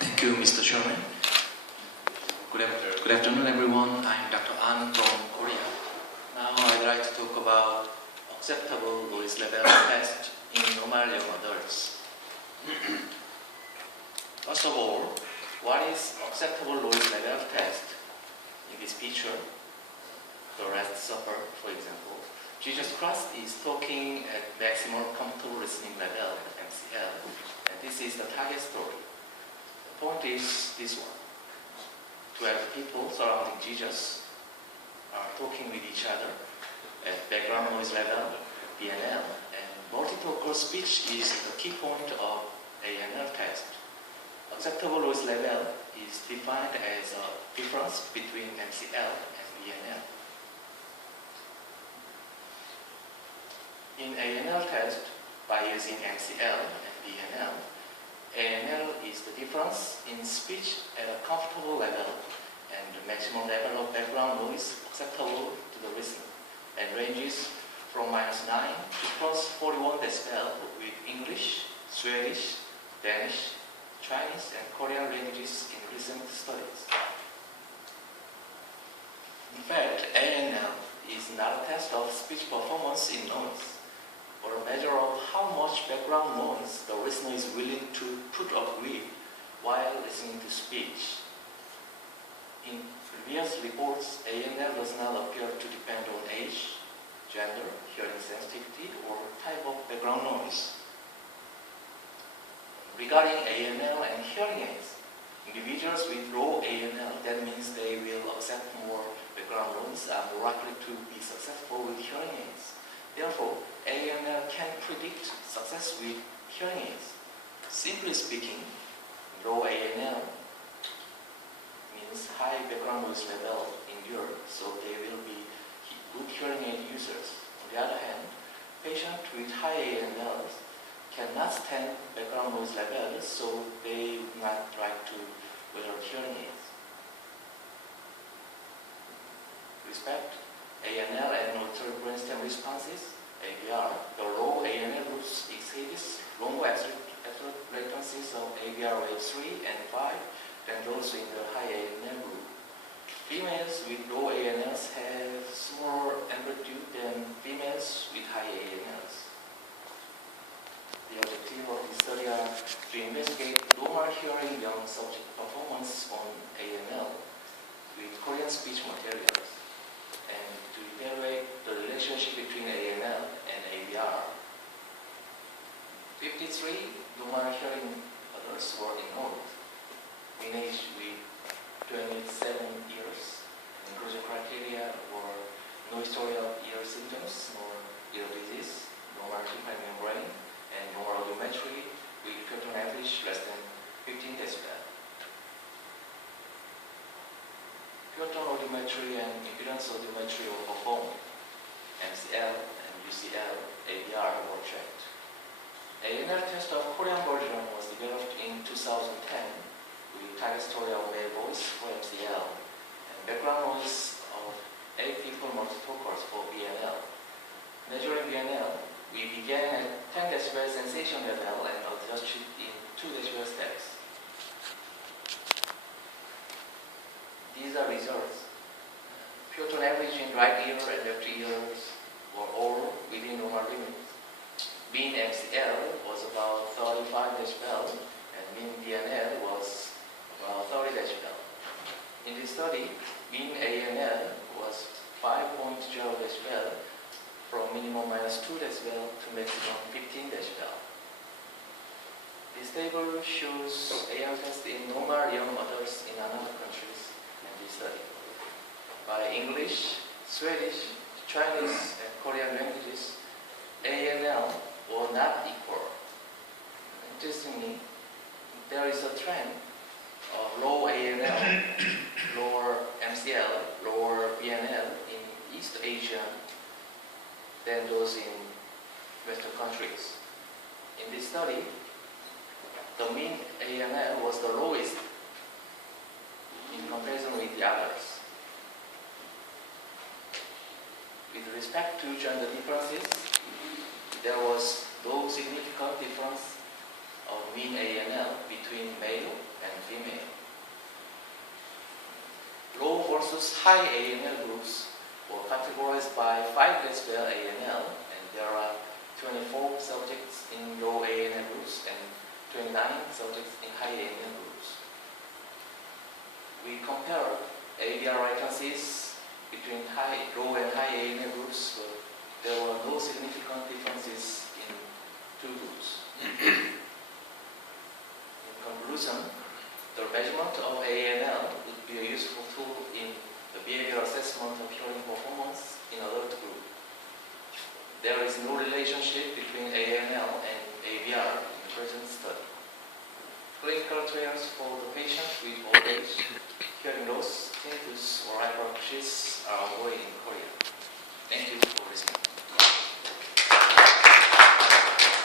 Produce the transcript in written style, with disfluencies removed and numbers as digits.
Thank you, Mr. Chairman. Good afternoon, everyone. I'm Dr. An from Korea. Now I'd like to talk about acceptable noise level test in normal young adults. First of all, what is acceptable noise level test? In this picture, the Last Supper, for example, Jesus Christ is talking at maximum comfortable listening level, MCL, and this is the target story. The point is this one. 12 people surrounding Jesus are talking with each other at background noise level, BNL, and multi-talker speech is the key point of ANL test. Acceptable noise level is defined as a difference between MCL and BNL. In ANL test, by using MCL and BNL, ANL is the difference in speech at a comfortable level and the maximum level of background noise acceptable to the listener, and ranges from -9 to +41 decibel with English, Swedish, Danish, Chinese, and Korean languages in recent studies. In fact, ANL is not a test of speech performance in noise, or a measure of how much background noise the listener is willing to put up with while listening to speech. In previous reports, ANL does not appear to depend on age, gender, hearing sensitivity, or type of background noise. Regarding ANL and hearing aids, individuals with low ANL, that means they will accept more background noise, are more likely to be successful with hearing aids. Therefore, ANL can predict success with hearing aids. Simply speaking, low ANL means high background noise level endured, so they will be good hearing aid users. On the other hand, patients with high ANLs cannot stand background noise levels, so they would not like to wear hearing aids. Respect ANL and auditory brainstem responses, ABR, the low ANL groups exhibits longer absolute latencies of ABR wave 3 and 5 than those in the high ANL group. Females with low ANLs have smaller amplitude than females with high ANLs. The objective of this study are to investigate normal hearing young subject performance on ANL with Korean speech materials, and to evaluate the relationship between ANL and ABR. 53 normal hearing adults were enrolled, in age with 27 years. Inclusion criteria were no history of ear symptoms, nor ear disease, normal tympanic membrane, and normal audiometry with Kyoto average less than 15 decibel. Kyoto audiometry and impedance audiometry were performed. MCL and UCL, ABR were checked. ANL test of Korean version was developed in 2010 with target story of male voice for MCL and background noise of 8 people multi-talkers for BNL. Measuring BNL, we began at 10 decibel sensation level and adjusted in 2 decibel steps. These are results. Pure tone average in right ear and left ears were all within normal limits. Mean MCL was about 35 decibel and mean BNL was about 30 decibel. In this study, mean ANL was 5.0 decibel from minimum -2 decibel to maximum 15 decibel. This table shows ANL test in normal young adults in other countries in this study. By English, Swedish, Chinese, and Korean languages, ANL were not equal. Interestingly, there is a trend of low ANL, lower MCL, lower BNL in East Asia than those in Western countries. In this study, the mean ANL was the lowest in comparison with the others. With respect to gender differences, there was no significant difference of mean ANL between male and female. versus high AML groups were categorized by 5 decibel AML, and there are 24 subjects in low AML groups and 29 subjects in high AML groups. We compared ADR vacancies between low and high AML groups, but there were no significant differences in 2 groups. In conclusion, the measurement of AML would be a useful tool in the behavioral assessment of hearing performance in adult group. There is no relationship between AML and